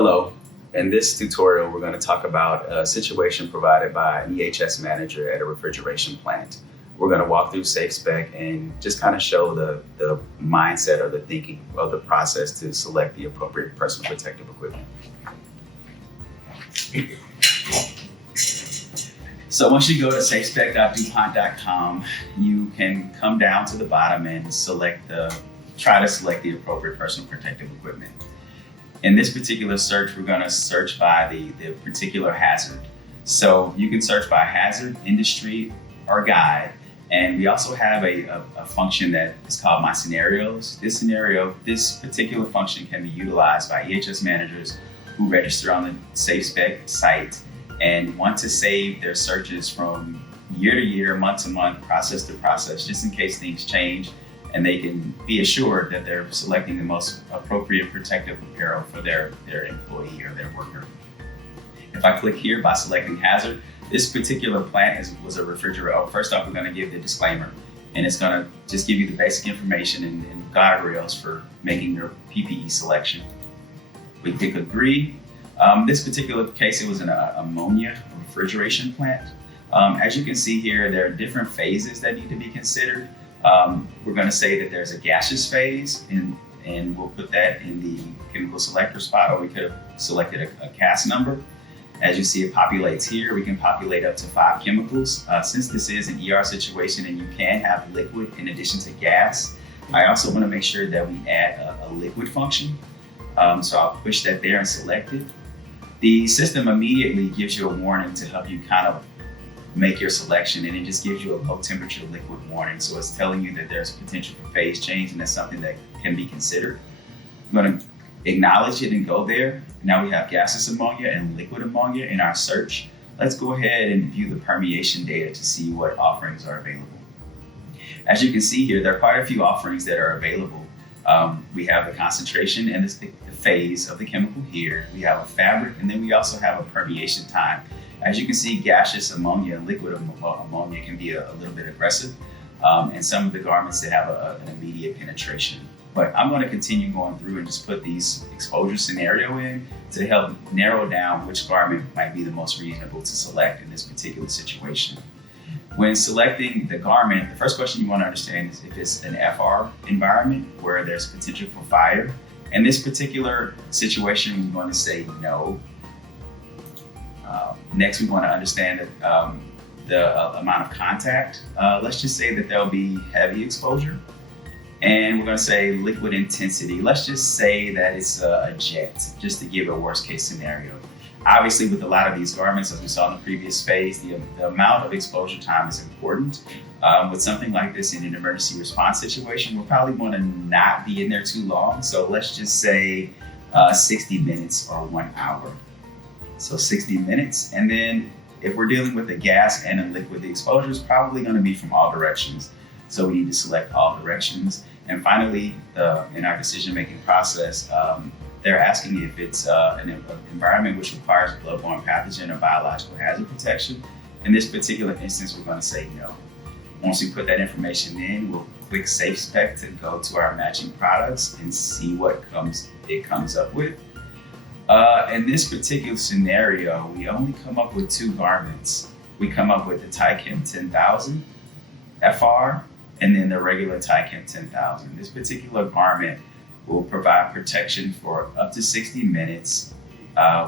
Hello. In this tutorial, we're going to talk about a situation provided by an EHS manager at a refrigeration plant. We're going to walk through SafeSPEC and just kind of show the mindset or the thinking of the process to select the appropriate personal protective equipment. So once you go to safespec.dupont.com, you can come down to the bottom and try to select the appropriate personal protective equipment. In this particular search, we're going to search by the particular hazard. So you can search by hazard, industry, or guide. And we also have a function that is called My Scenarios. This particular function can be utilized by EHS managers who register on the SafeSPEC site and want to save their searches from year to year, month to month, process to process, just in case things change, and they can be assured that they're selecting the most appropriate protective apparel for their employee or their worker. If I click here by selecting hazard, this particular plant was a refrigerator. First off, we're going to give the disclaimer, and it's going to just give you the basic information and guardrails for making your PPE selection. We click agree. This particular case, it was an ammonia refrigeration plant. As you can see here, there are different phases that need to be considered. We're going to say that there's a gaseous phase, and we'll put that in the chemical selector spot, or we could have selected a CAS number. As you see, it populates here. We can populate up to 5 chemicals. Since this is an ER situation and you can have liquid in addition to gas, I also want to make sure that we add a liquid function. So I'll push that there and select it. The system immediately gives you a warning to help you kind of make your selection, and it just gives you a low temperature liquid warning. So it's telling you that there's potential for phase change, and that's something that can be considered. I'm going to acknowledge it and go there. Now we have gaseous ammonia and liquid ammonia in our search. Let's go ahead and view the permeation data to see what offerings are available. As you can see here, there are quite a few offerings that are available. We have the concentration and the phase of the chemical here. We have a fabric, and then we also have a permeation time. As you can see, gaseous ammonia and liquid ammonia can be a little bit aggressive, and some of the garments that have an immediate penetration. But I'm going to continue going through and just put these exposure scenario in to help narrow down which garment might be the most reasonable to select in this particular situation. When selecting the garment, the first question you want to understand is if it's an FR environment where there's potential for fire. In this particular situation, we want to say no. Next, we want to understand that the amount of contact. Let's just say that there'll be heavy exposure. And we're going to say liquid intensity. Let's just say that it's a jet, just to give a worst case scenario. Obviously, with a lot of these garments, as we saw in the previous phase, the amount of exposure time is important. With something like this in an emergency response situation, we'll probably want to not be in there too long. So let's just say 60 minutes or 1 hour. So 60 minutes. And then if we're dealing with a gas and a liquid, the exposure is probably going to be from all directions. So we need to select all directions. And finally, in our decision-making process, they're asking if it's an environment which requires bloodborne pathogen or biological hazard protection. In this particular instance, we're going to say no. Once we put that information in, we'll click SafeSPEC to go to our matching products and see what it comes up with. In this particular scenario, we only come up with 2 garments. We come up with the Tychem 10,000 FR, and then the regular Tychem 10,000. This particular garment will provide protection for up to 60 minutes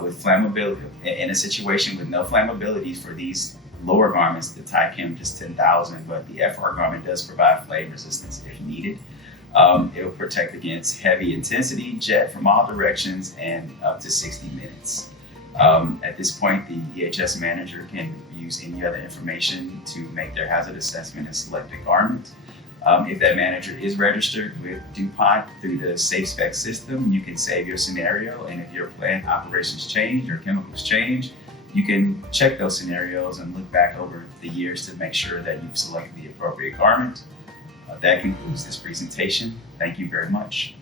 with flammability. In a situation with no flammability for these lower garments, the Tychem just 10,000, but the FR garment does provide flame resistance if needed. It will protect against heavy intensity, jet from all directions, and up to 60 minutes. At this point, the EHS manager can use any other information to make their hazard assessment and select a garment. If that manager is registered with DuPont through the SafeSPEC system, you can save your scenario, and if your plant operations change or chemicals change, you can check those scenarios and look back over the years to make sure that you've selected the appropriate garment. That concludes this presentation. Thank you very much.